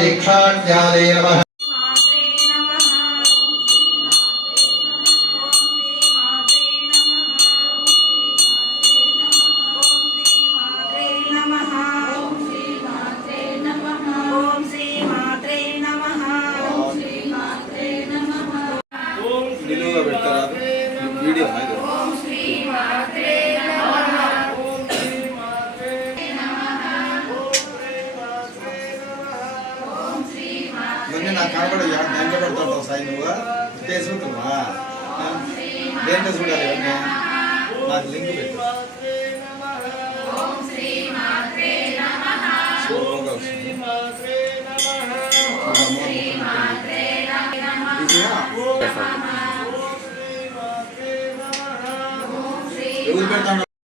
दीक्षाट्यादे नमः। वीडियो है। ఇవన్నీ నాకు కనబడ దాంట్లో పెడతావు సాయి నువ్వు? చేసుకుంటున్నా దేంట్లో చూడాలి ఇవన్నీ? నాకు లింక్ పెట్టు? ఎవరు పెడతాడు